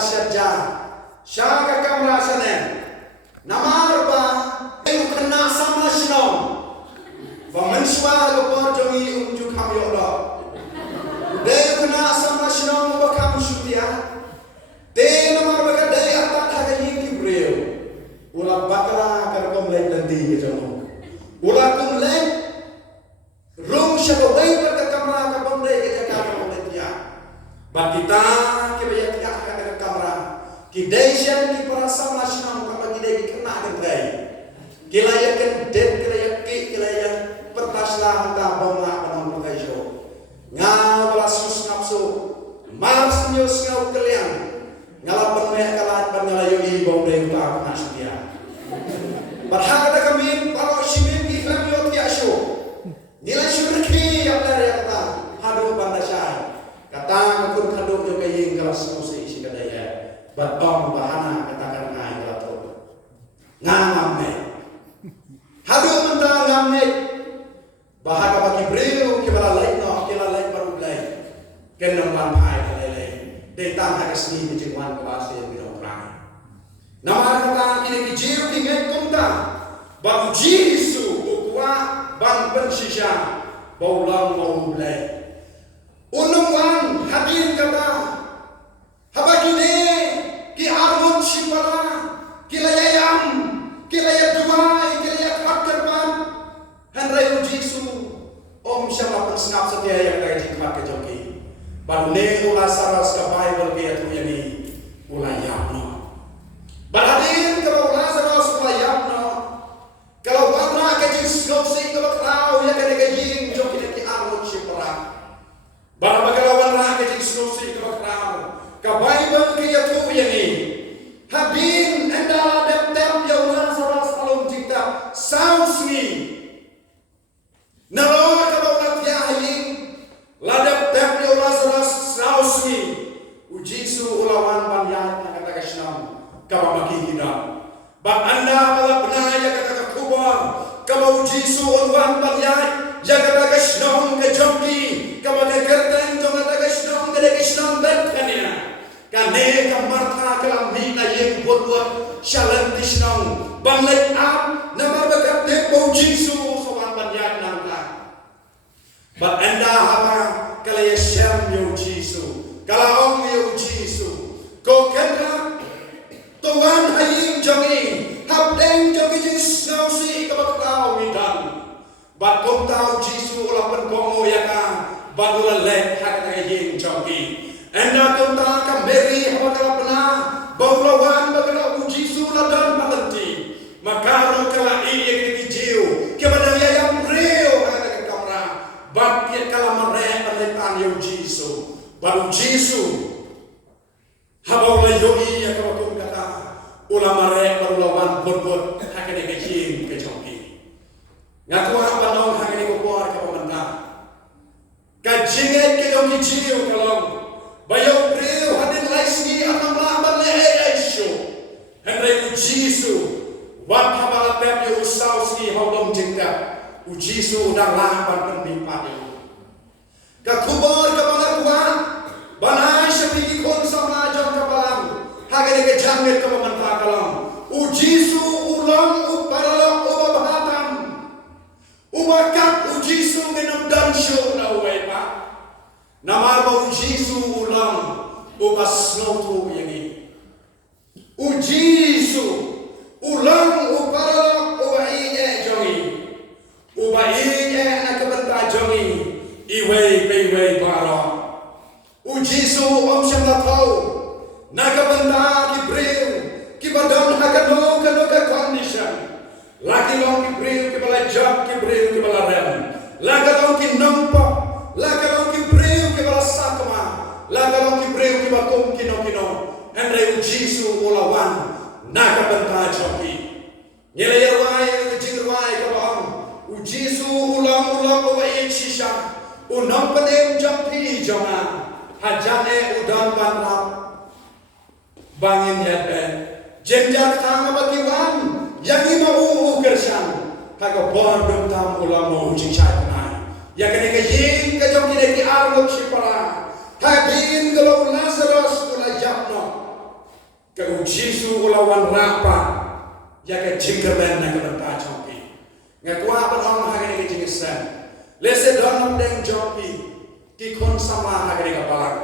syadja syaka kamra sanen namar ba eu kena sama snom va manswa ga porjongi unju kam yo lo de kena sama snom ba kam shutia de namar ba de atta tha yin ki breu ula bakra kar kom le dandi ke jono ula kum le rum shaka wai ba ka kamra ka bom de ke jaka ka bom de dia ba kita ke ba ya ka ka kamra ki deishan ki para sama snom ka ba ki de ki kena ka dai Kilayakan den kilayak pertaslah hanta boma panam pakaisyo nga wala sus napso mars nyos ngau kalian ngalapan me kalat pangalayo ibong de ta nastia barhada kami paro shimin ki famyo ti asyo nilai syurki ya dari kata hadu pandasai kata kun khadu yo kaying galas no se isi kadaya batong bahana katakan ngai galato ngamamme hadu mentang ngamne bahaga bagi breu ke bala lain no ke la lain baru lain ken nam ban pai lele de tam ha kasni ni jingwan klase bi no prang namar kata kini ki jiu ki nget kumta ba jisu ukwa ban pensisha baulang mau lai unung wan hadin kata habagi ne ki armut sipara ki layam ki layat dumai Henry Jisu om siapa persnap setia yang dari jikmat ke joki balne ula saras ke Bible ke atu yani ula yapno baladin kalau ula saras ula yapno kalau watra ke Jisu si ke bakau ya ke jing joki ke arut sipra bala bagala watra ke Jisu si ke bakau ke Bible ke atu yani habin anda dem ya ula saras alum jikta sounds me Nalor kalau nak tiahin, ladap tap yo Lazarus sausmi, ujisu ulawan banyak nak kata kesnam, kau bagi kita. Bak anda malah benar ya kata kubar, kau ujisu ulawan banyak, ya kata kesnam kejongki, kau bagi kerten jong kata kesnam kesnam berkania. Kane kamarta kalam mina yang buat syalan tisnam, banglek up, nama bakat dek ujisu ulawan banyak nang. But anda hapa kala yeshem yo Jisu kala om yo Jisu ko kena tuan hayim jangi habdeng jangi Jisu si kabakau midan but kom tau Jisu ulapan komo yaka badula lek hak hayim jangi anda kom tau ka Mary hapa kala pena baulawan bagala Jisu ladan palenti makaru kala iya kijiu kepada yang real Bakit kalau mereka meletakkan yang Jisu, baru Jisu, habau layoi ya kalau kau kata, ulama mereka baru lawan buat hakene kecil kecongki. Ngaku apa dong hakene kau buat kau mana? Kajingai kau kecil kalau bayau beriu hadin laisni anak laban leheisho, henry Jisu, wat habalat pep yo usausi haudom jengkap. Ujisu udang lapan penimpat itu. Kakubar kepalakuan, banai sepiki kon sama jam kepalang. Hagene kejamit kepemantak kalam. Ujisu ulang uparalok ubabahatan. Ubakat ujisu minum dansyo na uwe pak. Namar ba ujisu ulang ubasnotu yang Ujisu ulang uparalok ubaiye jongi. Ubainya nak kebentar jongi iwei peiwei bara ujisu om syamla tahu nak kebentar kibril kibadam hakano kano ke condition lagi long kibril kibala job kibril kibala rem lagi long kinampak lagi long kibril kibala sakma lagi long kibril kibala kum kino henry ujisu ulawan nak kebentar jongi nyelaya wai ujingwai kabang Ujisu ulang-ulang bawa shisha, unang panem jampi jangan, hajane udan banrap, bangin yadbe, jenjak tang bagiwan, yang mau kersan, haga bordom tam ulang mau shisha kenai, ya kene kejing kejong kene ki armut sipara, habin kalau Lazarus kula japno, Ka Jesu ulawan rapa ya ka jingkaben na ka banta chompi. Nga kwa ban ong hagani ka jingisan. Lese don deng chompi ki kon sama hagani ka balang.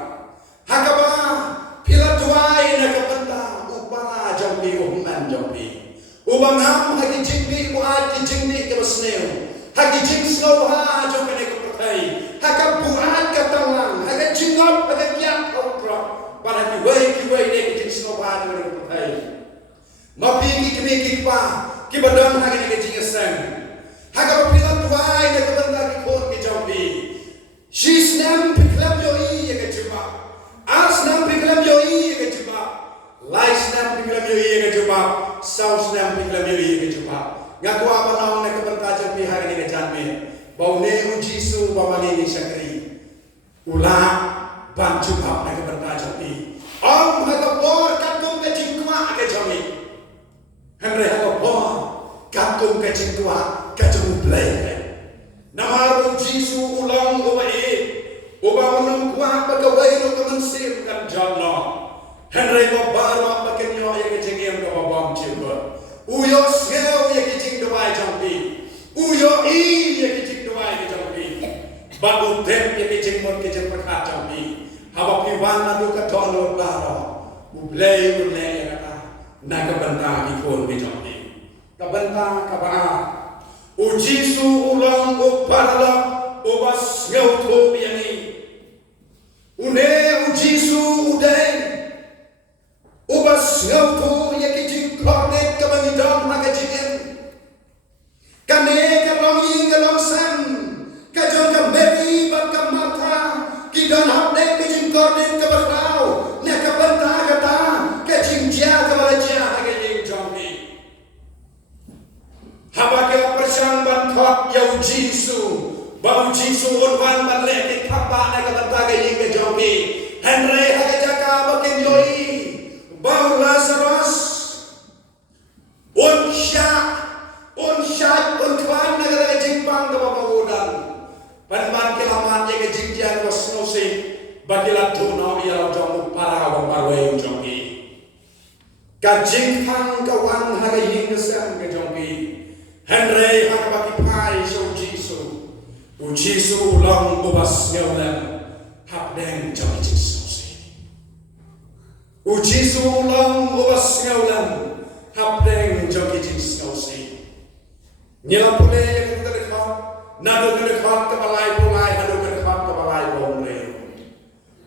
Hakaba pila tuai na ka banta upala chompi umman chompi. Ubang ham hagi jingbi buat ki jingbi ka basneo. Hagi jing snow ha chompi ka pertai. Haka buat ka tanglang, haka jingop, haka kiat kau drop. Para kiway dek jing snow ha ka pertai. Mapi ki pa ki badam hagi ka jingisan. Haka pila tuai na ka banta ki kon ki chompi. She's nam piklam yo I ka jima. As nam piklam yo I ka jima. Lies nam piklam yo I ka jima. South nam piklam yo I ka jima. Ngaku apa naon na ka banta chompi hagi ka janme. Bau ne Jesu bawani ni sakri. Ula ban jumpa na ka banta chompi. Om haka bor katum ka jingkwa ka jami. Henry haka bor katum ka jingkwa ka jamu play. Namaru Jesu ulang ubai. Uba unang kwa pagawai no kamansir kan jalla. Henry babara pakenyo ya ka jingem ka babam jimba. Uyo sgel ya ka jing dawai jampi. Uyo I ya ka jing dawai ka jampi. Babu dem ya ka jing mon ka jing pakha jampi. Haba piwan na du ka tono daro. Ublay ya ka na ka banta ki kon ka jampi. Ka banta ka ba. O Jesu ulang o parala o bas ngau to yani. Une o Jesu uday. O bas ngau to ya ki jing klornet ka bangidam ha ka jingen. Kane ka longi ka longsam. Ka jong ka Mary ban ka Martha. Ki dan hap nek ka jing klornet ka barau. Ne ka banta ka ta. Ka jing jia ka balaja ha ka jing jambi. Habaka persang ban thot yau Jesu. Bau Jesu on ban ban le ki thapa na ka banta ka jing ka jambi. Henry ha ka jaka bakin yoi. Bau Lazarus. On syak on kwan na ka jing pang ka babawodan. Pan kilaman ya ka jing jia ka snosi. Bagila tunaw ya jong para wa parwe jongi. Ka jing pang ka wan ha ka jing ka sang ka jongi. Henry ha ka baki pai so Jesu. U Jesu ulang ubas ngawlan. Hap deng jongi Jesu. U Jesu ulang ubas ngawlan. Hap deng jongi Jesu. Nila pule yang kita dekat, nado kita dekat ke balai pulai, nado kita dekat ke balai pomre.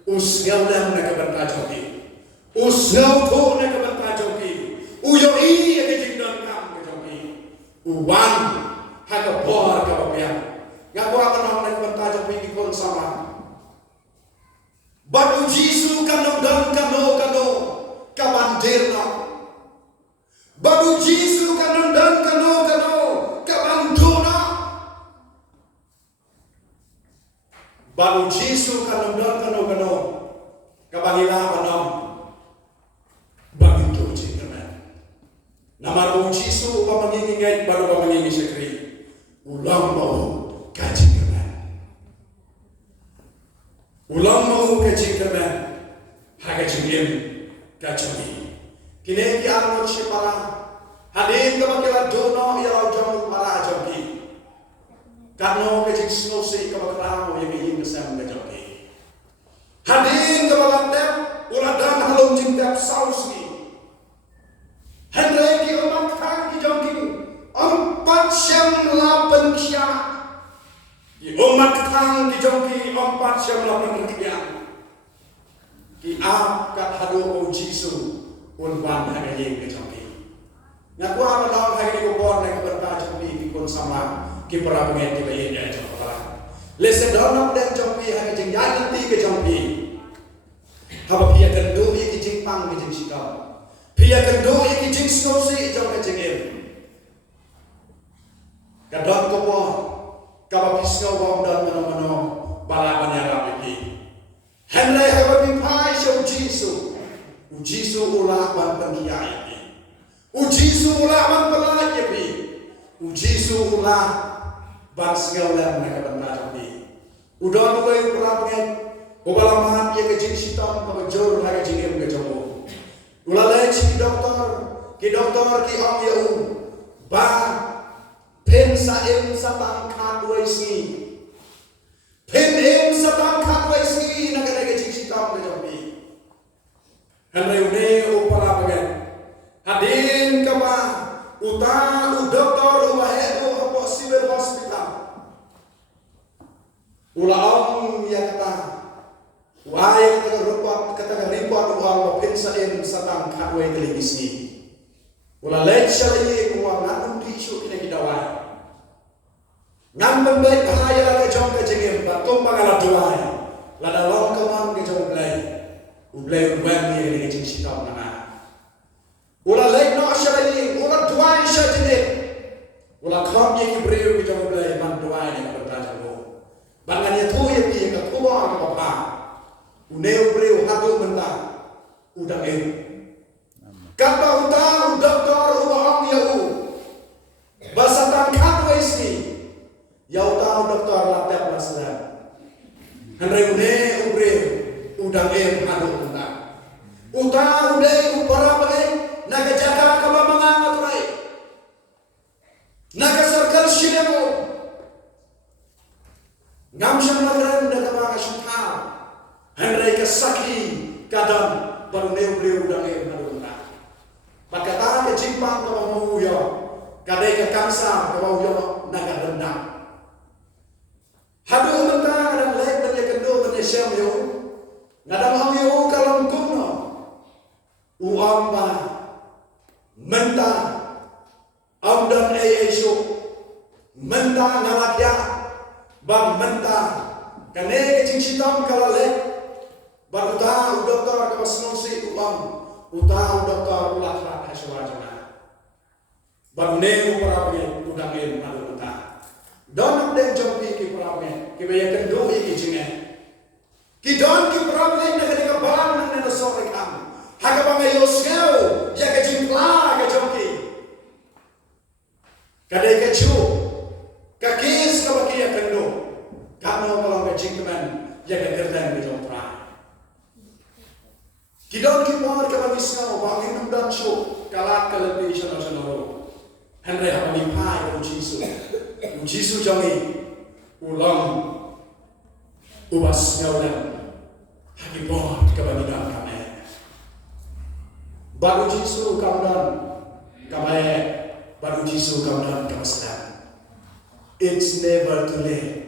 Usngau dan nak banta joki, usngau tu nak banta joki, uyo I yang dijingdan kam ke joki, uwan haka bor ke bapian. Ngaku apa nama nak banta joki di kon sama. Baru Jesu kano dan kano kabandirna. Baru Jesu kano dan kano kabanduna. Baru Jesu kano kabangila panom. Banginto cingkaman. Namaru Jesu upa mangingingay baru pa mangingi sakri. Ulang mau kacingkaman. Ulang mau kacingkaman. Haga cingim kacungi. Kini ki arno cipala. Hadir kebakilan dono ialau jamu para joki. Karno kecik snosi kebakilan yang ingin kesam joki. Hadir kebakilan tep uladan halom jing tep sausi. Hendai ki omat kang ki joki. 4 syam ki omat kang ki joki 4 syam ki ap kat hadu o Jesu unwan hagayin ki joki. Ngaku apa dalam hari ini kubor nak berta jompi di kon sama ki para pengen kita ini aja orang. Lesen dalam dan jompi hari jeng nanti ke jompi. Haba pia kendo ki jeng pang ki jeng sikap. Pia kendo ki jeng snosi jom ke jengem. Kadang kubor kaba pisau bom dan mano balaban yang rapi. Henry haba pai show Jesu. Jesu ulah ban pengiai. Jesu ulah ban pelai pi. Jesu ulah ban segala mereka benar pi. Udah tu yang berapa Ubalaman ia kecil sitam pada jor lagi jingem ke jomo. Ulalai leci ki doktor ki om ya ba pen sa em sa tang khat wai si pen em sa tang khat wai si na ka ke chi kam ke jom bi han re ne o para bagen hadin ka ba uta u doktor wa he o po civil hospital ula om ya kata wai kata report wa pen sa em sa tang khat wai televisi ula lecture ye ko wa ngan di shu kine kidawai ngam bembai bahaya la jong ka jengem ba tom bangala duai la da long ka man ke jong blai u blai wen ni ke jing sitam na ula lek no shara ye ula duai sha jene ula kham ye ki breu ke jong blai man duai ni ka ta jang ban ngan ye thu ye pi ka thu ba ka pa u ne u breu ha tu menta u da em kata utang doktor uang yau basatan khatwai si yau tahu doktor latep masla hanre une ubre udang em adu unta utang ude upara bagai naga jaga kaba manganga turai naga circle shilemo ngamsham nagran daga manga shutha hanre ka saki kadam baru ne ubre udang em adu Bakata ke jimpang ke mau yo, kadai ke kamsa ke mau yo naga rendang. Hadu mentang ada lek benda kendo benda siam yo, nada mau yo kalau kuno, uamba mentang, amdan ayesho, mentang ngalakya, bang mentang, kene ke cincitam kalau lek, baru tahu doktor ke pasnosi uang. Utau doktor ulat rat haswajana bagne upara bagi udangin alu uta don den jompi ki prabe ki be kendo iki jinge ki don ki prabe na ka ban na sore kam haga bang yosgao ya ka jimpla ka jomki kade ka chu ka kis ka baki ya kendo kano kalau ka jinkman ya ka kerdan ka jompra Kidon kimor kabagi snow bangin nundan show kalak kalabi shana shanaro Henry habagi pai ujisu jangi ulang ubas ngaudan hagi bot kabagi dan kame baru jisu kamdan kame baru jisu kamdan kamasdan it's never too late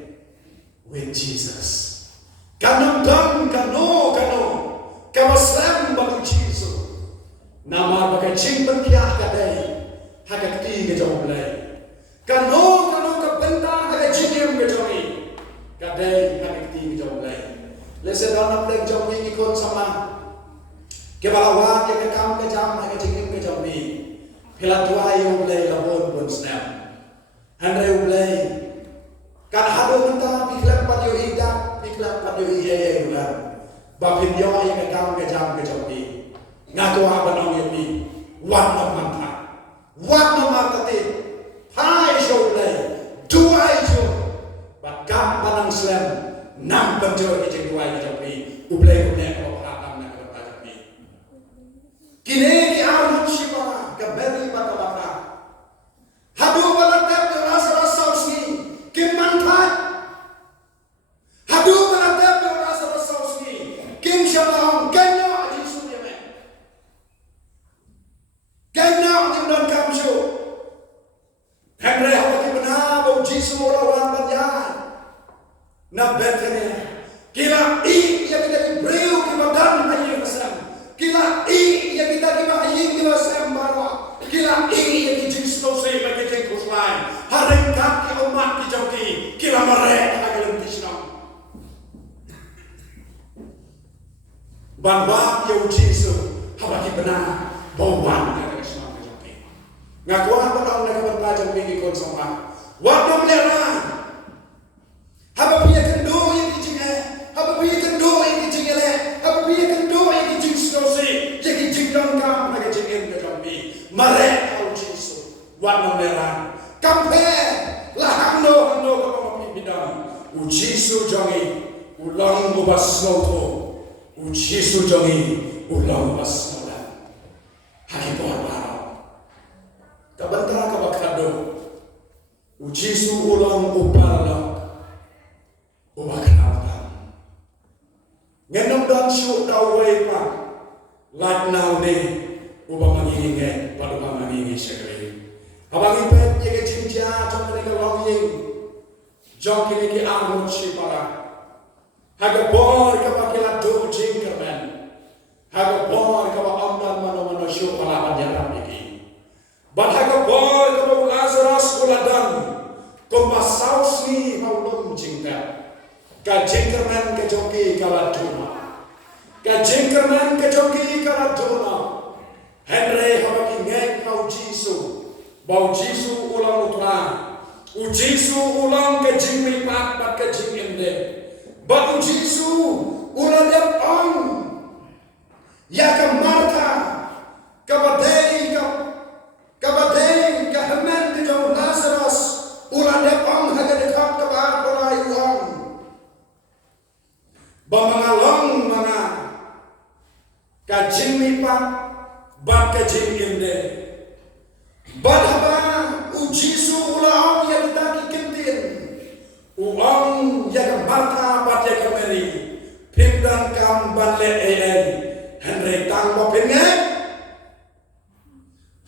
with Jesus kanam dan kano kamasam baru Yesus nama bagai cimpen kia kadai hagak ti ke jauh belai kano ke bentang hagak jingem ke jauh kadai hagak ti ke jauh belai lese dalam lek jauh ini kon sama ke balawat ke kam ke jam hagak jingem ke jauh ni pela tua yo belai labon pun snap handai belai kan hado mentang piklam pat yo hidak piklam pat yo iye ular bapin yo yang kam ke jam ke jopi ngaku apa nong yepi wat no manta te hai show play dua show bat kam panang slam nam banjo ke dua ke jopi ublay ko hatam na ke jopi kine ki arun shipa ke beri bata hadu balatap ke rasa sausi ke manfaat hadu balatap ke rasa sausi King Shalom, Gana, Yesus ni men. Gana, ni non kam show. Henry apa ki benar, bau Yesus orang banyak. Na betene. Kila i yang kita diberi ki badan ayi besar. Kila i yang kita diberi ayi besar bawa. Kila i yang Yesus tu saya bagi jengkos lain. Hari kaki umat dijauhi. Kila mereka akan tisram. Banwa ya Yesus habaki benar bawan dari semua kejoki ngakuan padang nak berpajang bagi kon sama waktu melera haba piye kendo yang dijinge haba piye kendo yang dijingele haba piye kendo yang dijingsosi jadi jingdon kam nak jingem kejoki mare au Yesus waktu melera kampe lahano ko bidang u Yesus jangi ulang ubas noto Yesus jangi ulang pas nola. ulang upala ubakratan ngenom dan syuk dawai pa lat now ne uba manginge pada manginge sekali abang ipet ye jinja jong ne long ying jong kini ki amut si para haga bor ka bakila do jinkerman haga bor ka ba amdan mano syuk pala panjaran iki but haga bor ka ba Lazarus uladan kumba sausni haulum jingka ka jinkerman ka joki kala duma ka jinkerman ka joki kala duma Henry habaki ngek kau Jisu bau Jisu ulang utra u Jisu ulang ka jingmi pat ka jingende bau Jisu ulang dep on ya ka Martha ka badai ka hemen ka jauh Lazarus ulang dep on haga dekat ka ba kolai uang ba mangalong mga ka jingmi pat bat ka jingende badhaba u Jisu ulang ya ditaki kentin uang ya ka Martha bat ya ka Mary pimdan kam banle Henry tang ba pinge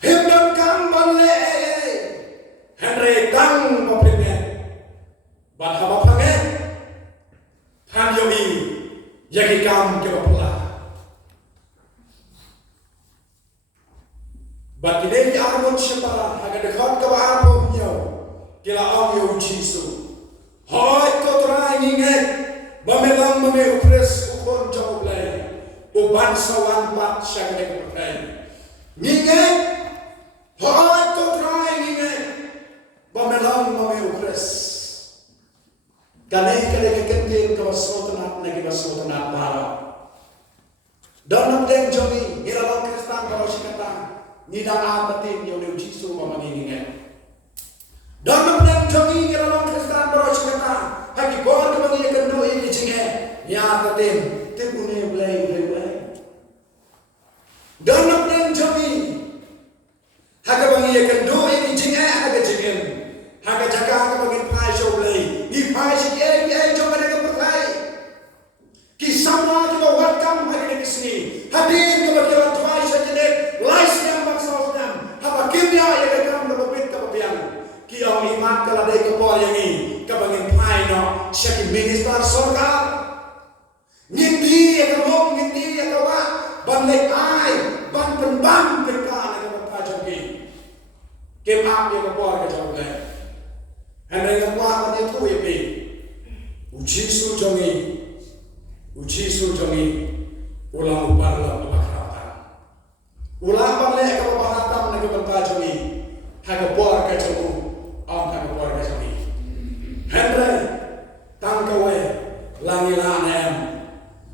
pimdan kam banle Henry tang ba pinge badhaba pange pan yomi yaki kam ke bapla but today armut syapara aga dekat ka ba nyo kila am yo Jisu hoy ko try ninge bamelang mame upres ukon joblay uban sawan pat syagre pakai ninge hoy ko try ninge bamelang mame upres kanay kale kentin ka wasotanat nagi wasotanat para donam deng jomi ilalang kristan ka wasikata nidang apatin yo leu Jisu mamaninge donam deng jomi ilalang kristan ka wasikata hagi bor ka mangi kendo iki jinge nya patin tibune blay donam deng jomi haga bangi kendo iki jinge haga jingen haga jaga ka bangi pai show blay ni pai si ye jo mana ka pakai kisama kita wakam haga ni sini hadir ka bakila tuai sa jene lais yang maksud nam haba kimya ya ka kam ka bit ka pian ki ang iman kala dai ka por yang ni ka bangi pai no syaki minister sorga ngindi ya ka mong ngindi ya ka wa ban lai ai ban penban ke ka na ka pa jogi kem ap ya ka por ka jogi Henry yang kuat dia tu ye Jisu jongi ulang ubarla bakratan ulang bale ka bakratan na ka bajongi haga bor ka jogu am ka bor ka jogi Henry tangkawe langilanem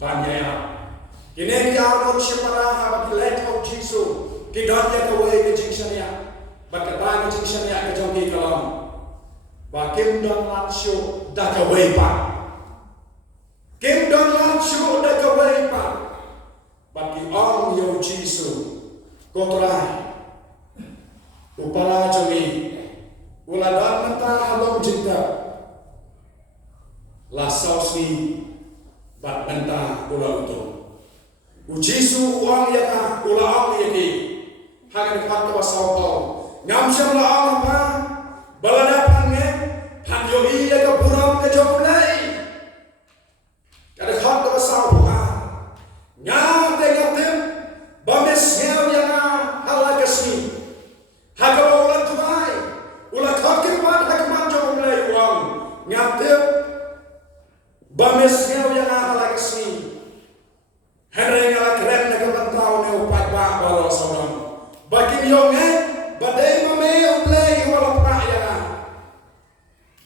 banyaya kini dia arut syapara haba let of Jisu kidon ya kawe ke jingsania bakata ke jingsania ka jogi kalam Bakim don lansyo dakaway pa. Kim don lansyo dakaway pa. Baki ang yo Jisu kotrai. Upala jami. Uladan menta halom jinta. Lasaus ni bat menta ula uto. U Jisu uang yaka ula ang yaki. Hagan fakta basawal. Ngam syam la ang pa. Baladapan nge Hanyohi ya ka buram ka joblay kada khot ka saw buka nya te gatem bames ngel ya na hala kasni haga ulan tuai ula khot ke pat hakman joblay wang nya te bames ngel ya na hala kasni Henry ngala keren na ka bantaw ne upat ba balo sawam bakim yonge badai mame ublay wala pa ya na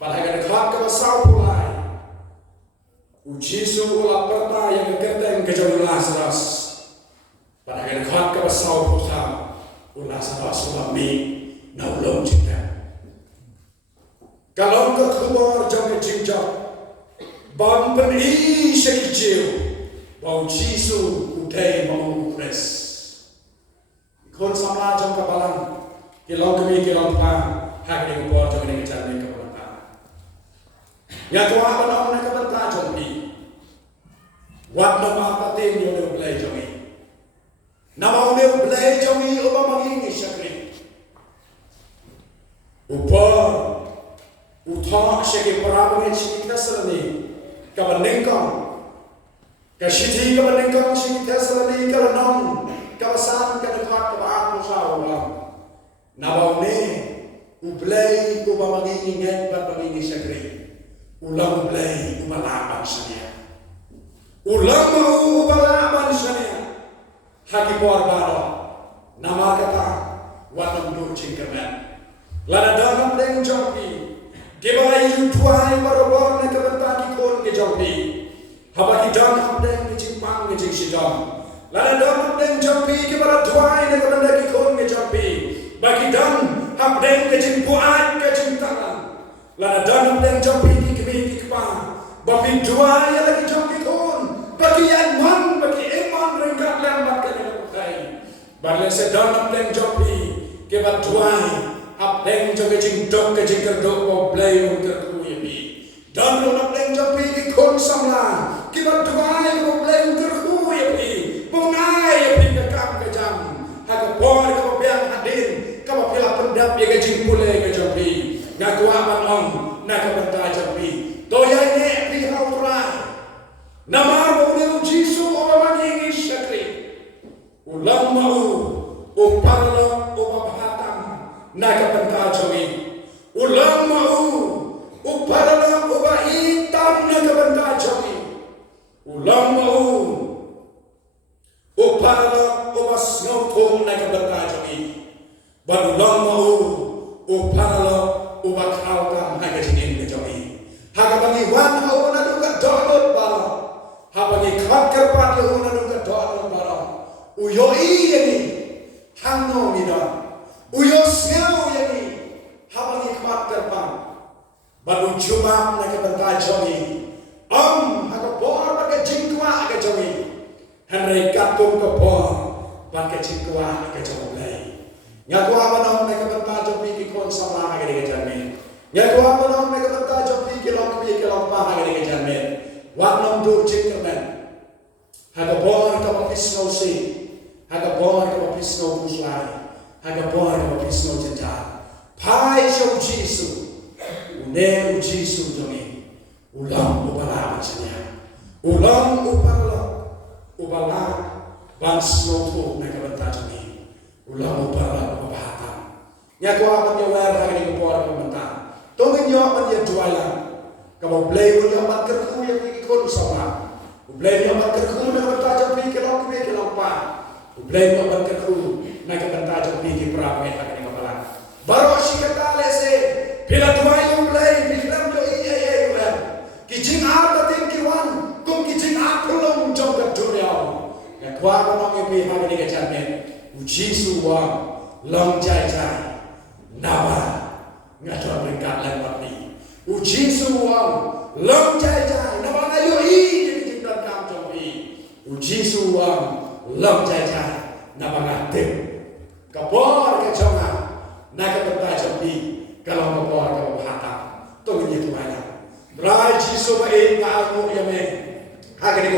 Balhaga dekat ke basau pulai. U Jisu ula perta yang keteng ke jauh Lazarus. Balhaga dekat ke basau pulai. Ula Lazarus ula mi naulong cinta. Kalau ke keluar jangan cinta. Bang peni sekicil. Bau Jisu udai mau kres. Kon sama jam kapalan. Kilau kami kilau pa. Hak di keluar jangan dengan cara Ya tua banong na kabanta jompi. Wat na mapating yo ne blay jomi. Namaw ne blay jomi uba mangingi syakri. Upa utha syaki parabangit syaki tasalani kabanengkong. Kashiti kabanengkong syaki tasalani kalanong kabasan kadakot kabaat mo sa ulam. Namaw ne ublay uba mangingi nget bat mangingi syakri. Ulang ublay umalaban sa niya. Ulang mau umalaban sa niya. Haki porbaro namakata wanang ducing kemen. Lada dalam deng jompi. Gebai yutuai barobor ne kabantaki kon ke jompi. Habaki dalam deng cimpang ke jing sidam. Lada dalam deng jompi gebara tuai ne kabantaki kon ke jompi. Bagi dam hab deng ke jimpuan ke cintangan. Lada dalam deng jompi bagi dua yang lagi jompi kon, bagi iman, bagi iman ringkat lembat kena pakai. Bagi sedang deng jompi, kebat dua, ap deng joge jingdok ke jingkerdok boblay mungker kuyebi. Dan lo nak deng jompi di kon samla, kebat dua yang boblay mungker kuyebi. Bungai yebi kekam kejam, hagapor kapapiang hadin, kapapila pendap ye ke jingpule ke jompi. Ngaku aman ong, nak kabanta jompi. Toya ne pi hautra nama mau Jisu o mangingi syakri ulang mau o parlo o babatam naga banta jomi ulang mau o parlo o baitam naga banta jomi ulang mau o parlo o basno thong naga banta jomi barulang mau o parlo o bakhautam naga jinin jomi. Hagabagi wan hauna duga download bara. Habagi khatkar pat hauna duga download bara. Uyo ini hangno mida. Uyo smell ini habagi khatkar pat. Baru jumam na kabanta jomi. Hagabor baga jingkwa aga jomi. Henry katum kapor baga jingkwa aga jomi. Ngaku apa na kabanta jomi ki kon sama aga de jami. Ngaku apa na kabanta jomi kilong pahang ini kejamin. Waknom dur cikkermen. Hagabor kapapisno si. Hagabor kapapisno puslai. Hagabor kapapisno jentar. Pai show Jisu. Une Jisu jomi. Ulang ubala macamnya. Ulang ubala bansno tu mereka bentah jomi. Ulang ubala ubahatan. Nyaku apa nyawer hari ini kepor kementar. Tunggu nyawa dia jualan. Kalau beliau yang berkerku yang ikut sama, beliau yang berkerku nak bertajam pergi ke lompat, beliau yang berkerku nak bertajam pergi peramai akan kepala. Baru si kata lese, bila dua yang beliau bilang tu iya bukan, kijing apa tingkiwan, kum kijing apa belum jauh dunia. Yang kuat orang yang pihak ini kejamin, uji suam, long jai, nama, ngajar berkat lewat ni. Uji suam, long jai, nama ngayu ini dijimpan kam jompi. Uji suam, long jai, nama ngatim. Kapor ke jonga, nak bertai jompi. Kalau kapor ke bahatam, tunggu dia tu banyak. Berai jisu baik ngamu yame, agak